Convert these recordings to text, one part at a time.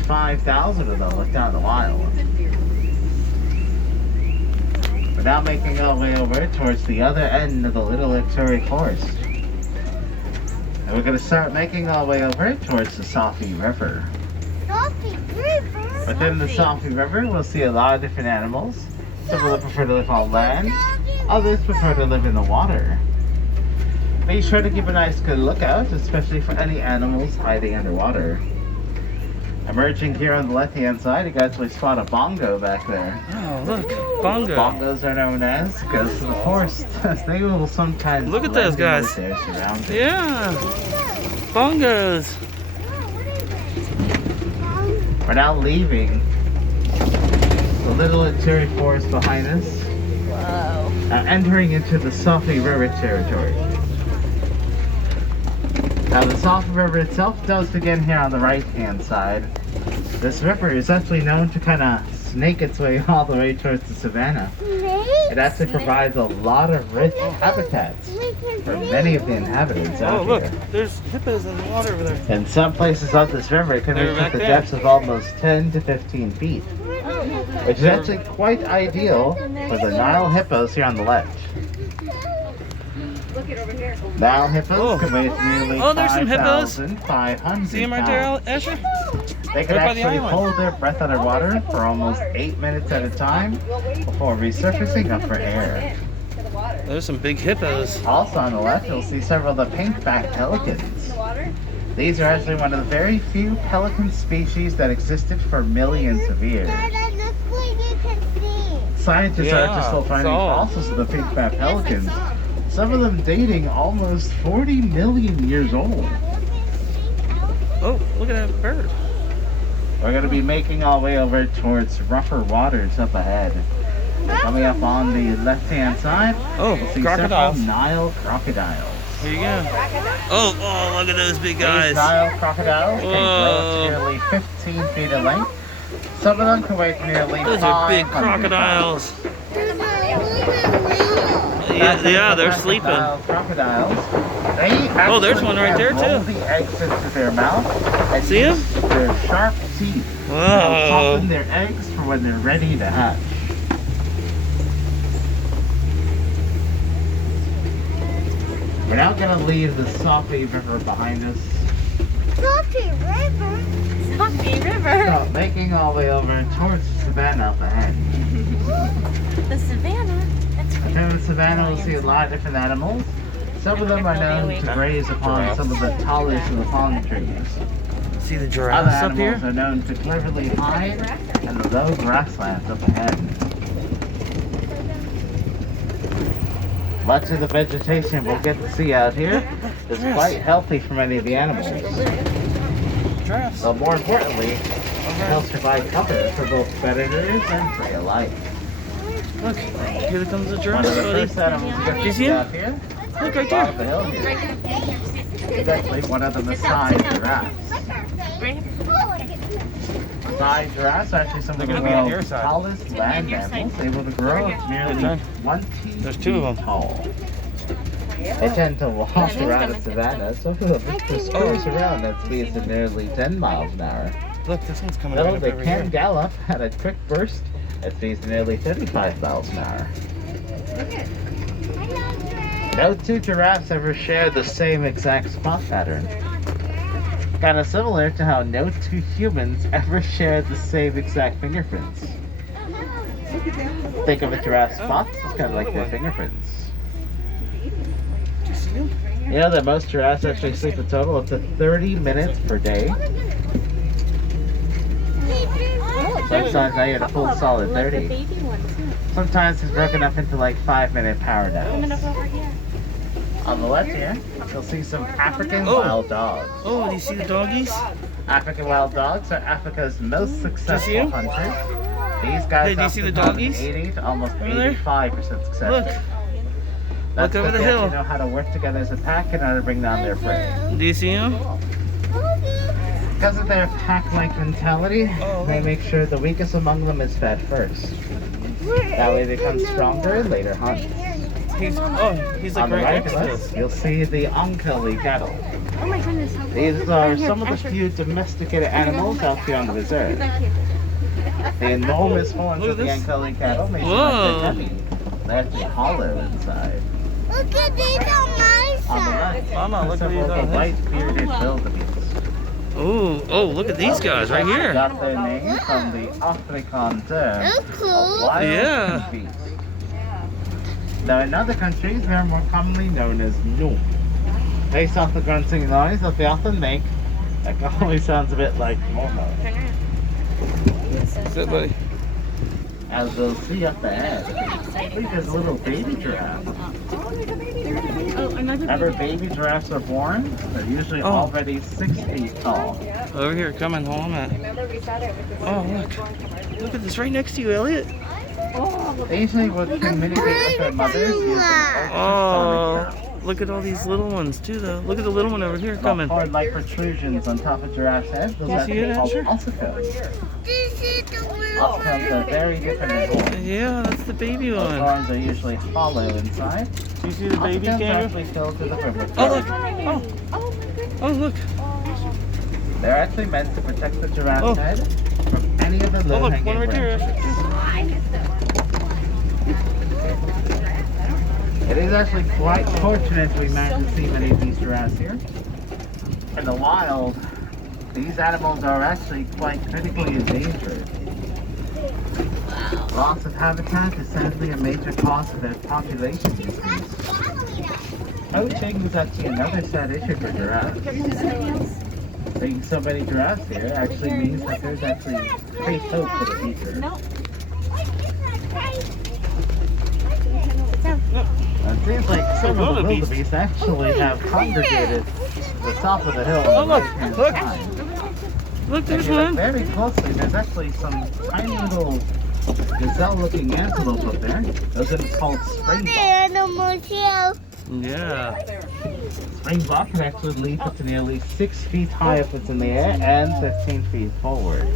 than 5,000 of them looked out in the wild. We're now making our way over towards the other end of the Little Victoria Forest. And we're going to start making our way over towards the Safi River. Within the Safi River, we'll see a lot of different animals. Some of them prefer to live on land, others prefer to live in the water. Be sure to keep a nice good lookout, especially for any animals hiding underwater. Emerging here on the left-hand side, you can actually spot a bongo back there. Oh, look, bongo. Bongos are known as ghosts of the forest, as they will sometimes Look at those blend in guys. with their surroundings. Yeah, bongos. We're now leaving the Little Victoria Forest behind us. Wow. Entering into the Safi River territory. Now the Safi River itself does begin here on the right-hand side. This river is actually known to kind of snake its way all the way towards the savannah. It actually provides a lot of rich habitats for many of the inhabitants Oh, out look, here. there's hippos in the water over there. In some places up this river, it can They're reach back at the there. depths of almost 10 to 15 feet, which is actually quite ideal for the Nile hippos here on the left. Nile hippos can weigh nearly Oh, there's some hippos. 5,500 See them right there, pounds. Asher? They can right by the actually island. hold their breath underwater for almost 8 minutes at a time before resurfacing up for air. There's some big hippos. Also on the left, you'll see several of the pink-backed pelicans. These are actually one of the very few pelican species that existed for millions of years. Scientists Yeah, are actually still finding so- fossils of the pink-backed pelicans, some of them dating almost 40 million years old. Oh, look at that bird. We're going to be making our way over towards rougher waters up ahead. And coming up on the left-hand side, Oh, we'll see crocodiles. several Nile crocodiles. Here you go. Oh, oh, look at those big These guys. Nile crocodiles can grow Whoa. to nearly 15 feet in length. Some of them can weigh nearly Those are big 500 crocodiles. pounds. Yeah, they're sleeping. Nile crocodiles. They Oh, there's one right there, roll too. the eggs into their mouth and See 'em? use their sharp teeth to Whoa. soften their eggs for when they're ready to hatch. We're now going to leave the Safi River behind us. Safi River. So, making our way over towards the savannah up ahead. The savannah. That's In the savannah, we'll see a lot of different animals. Some of them are known to graze upon some of the tallest of the palm trees. See the Other giraffes up here? animals are known to cleverly hide in the low grasslands up ahead. Much of the vegetation we'll get to see out here is quite healthy for many of the animals. Giraffes. But more importantly, it helps provide cover for both predators and prey alike. Look, here comes the One giraffe, of the buddy. first animals to get You to see see him? out here, Look right top of there. the hill here. It's actually one of the Maasai giraffes. Maasai giraffes are actually some of They're the gonna be on your world's side. tallest land mammals, able to grow up nearly Okay. 20 There's two of 'em. feet tall. They tend to walk around the savannah, some of them just cruise around at speeds of nearly 10 miles an hour. Look, this one's coming right Though up they over can here. gallop at a quick burst at speeds of nearly 35 miles an hour. No two giraffes ever share the same exact spot pattern. Kind of similar to how no two humans ever share the same exact fingerprints. Think of a giraffe's spots as kind of like their fingerprints. Do you see him? You know that most giraffes actually sleep a total of up to 30 minutes per day? Sometimes I get a full solid 30. baby one too. Sometimes it's broken up into like 5-minute power Coming up naps. over here. On the left here, you'll see some African Oh. wild dogs. Oh, do you see the doggies? African wild dogs are Africa's most you? successful hunters. These guys Hey, do you see the often have doggies? 80 to almost Over there? 85% success Look. rate. Look That's over because the they hill. actually know how to work together as a pack and how to bring down their prey. Do you see him? Because of their pack-like mentality, Oh, they look. make sure the weakest among them is fed first. That way they become stronger and later hunt. He's On like the right right next of to us, us. you'll see the Ankali cattle. Oh my goodness. How These are some of the few domesticated animals out here on the reserve. The enormous horns Look of at the this. Ankole cattle may seem Whoa. like they're heavy. They're actually hollow inside. Look at these on my On the side. left, Mama, look at several these of on the this. white-bearded wildebeest. Oh, look at these guys right here. Got their name from the Afrikaan term That's of cool. wild Yeah. beast. Now in other countries, they're more commonly known as gnu. Based off the grunting noise that they often make, that always sounds a bit like Momo. Sit, buddy. As we'll see up ahead, I think there's a little baby giraffe. Oh, another Whenever baby giraffes are born, they're usually Oh. already 6 feet tall. Over here, come and hold at. Oh, look. Look at this right next to you, Elliot. They usually would communicate with their mothers using ultrasonic Oh, sounds. look at all these little ones too, though. Look at the little one over here coming. Hard-like protrusions on top of giraffe's head. Those You are see it, called Asher? ossicones. This is the real Ossicones are very different in form. Yeah, that's the baby Those one. horns are usually hollow inside. Do you see the baby Ossicones are kangaroo? actually filled to the brim with Oh, fur. look. Oh, Oh my goodness. oh, look. They're actually meant to protect the giraffe's Oh. head from any of the Oh, look, low-hanging one right there. branches. It is actually quite fortunate we managed to see many of these giraffes here. In the wild, these animals are actually quite critically endangered. Loss of habitat is sadly a major cause of their population decrease. Poaching is actually another sad issue for giraffes. Seeing so many giraffes here actually means that there's actually great hope for the future. It seems like some of the wildebeest actually have congregated at the top of the hill Oh, on the look, right-hand look. side. Look, If there's you look one. very closely, there's actually some tiny little gazelle-looking antelope up there. Those are called springboks. animal show. Yeah. Springbok can actually leap up to nearly 6 feet high if it's in the air and 15 feet forward.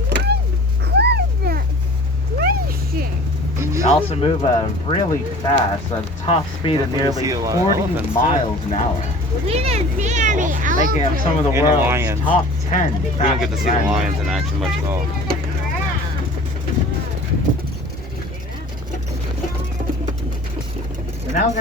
They also move really fast at a top speed of nearly see a lot of 40 elephants, too. miles an hour, We didn't see any making them some of the And world's lions. top 10 We don't get to see the fastest lions in action much at all. We're now